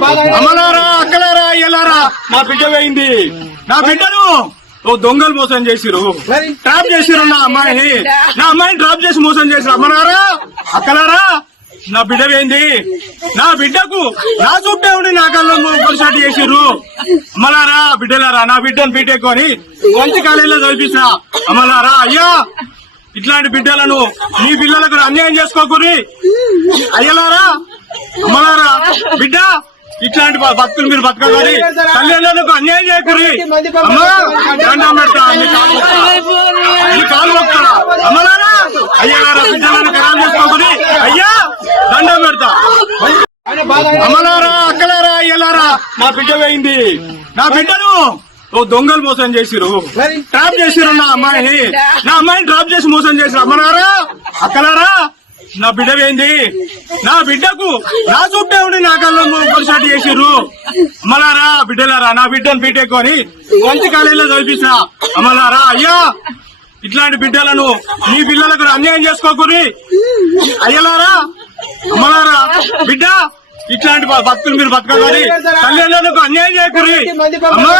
అమ్మలారా అక్కలారా అయ్యలారా నా బిడ్డ పోయింది. నా బిడ్డను ఓ దొంగలు మోసం చేసిరు ట్రాప్ చేసిరు నా అమ్మాయిని. నా అమ్మాయిని ట్రాప్ చేసి మోసం చేసిరు అమ్మలారా అక్కలారా. నా బిడ్డ పోయింది. నా బిడ్డకు నా చుట్టే ఉండి నా కళ్ళు పొలిసాటి చేసిర్రు. అమ్మలారా బిడ్డలారా నా బిడ్డను బీటెక్కుని మంచి కాలేజీలో చదివిస్తా అమ్మలారా అయ్యా ఇట్లాంటి బిడ్డలను మీ పిల్లలకు అన్యాయం చేసుకోకూరి అయ్యలారా అమ్మలారా బిడ్డ ఇట్లాంటి బతుకులు మీరు బతకాలి తల్లిదండ్రులకు అన్యాయం చేయకూరి నీ కాలు మొక్కుతా. నీ కాలు మొక్కుతా. అమ్మలారా అయ్యలారా బిడ్డలను చేసుకోకూరి అయ్యా దండం పెడతా. అమ్మలారా అక్కలారా అయ్యలారా నా బిడ్డ పోయింది. నా బిడ్డను ఓ దొంగలు మోసం చేసిరు ట్రాప్ చేసిరు నా అమ్మాయిని. నా అమ్మాయిని ట్రాప్ చేసి మోసం చేసిరు అమ్మలారా అక్కలారా నా బిడ్డ ఏంది? నా బిడ్డకు నా చుట్టే ఉండి నా కళ్ళు పొడిచాటు చేసిర్రు అమ్మలారా బిడ్డలారా నా బిడ్డను బీటెక్కుని మంచి కాలేజీలో చదివిస్తా అమ్మలారా అయ్యా ఇట్లాంటి బిడ్డలను మీ పిల్లలకు అన్యాయం చేసుకోకూరి అయ్యలారా అమ్మలారా బిడ్డ ఇట్లాంటి బ- బతుకులు మీరు బతకాలి తల్లిదండ్రులకు అన్యాయం చేయకూరి అమ్మా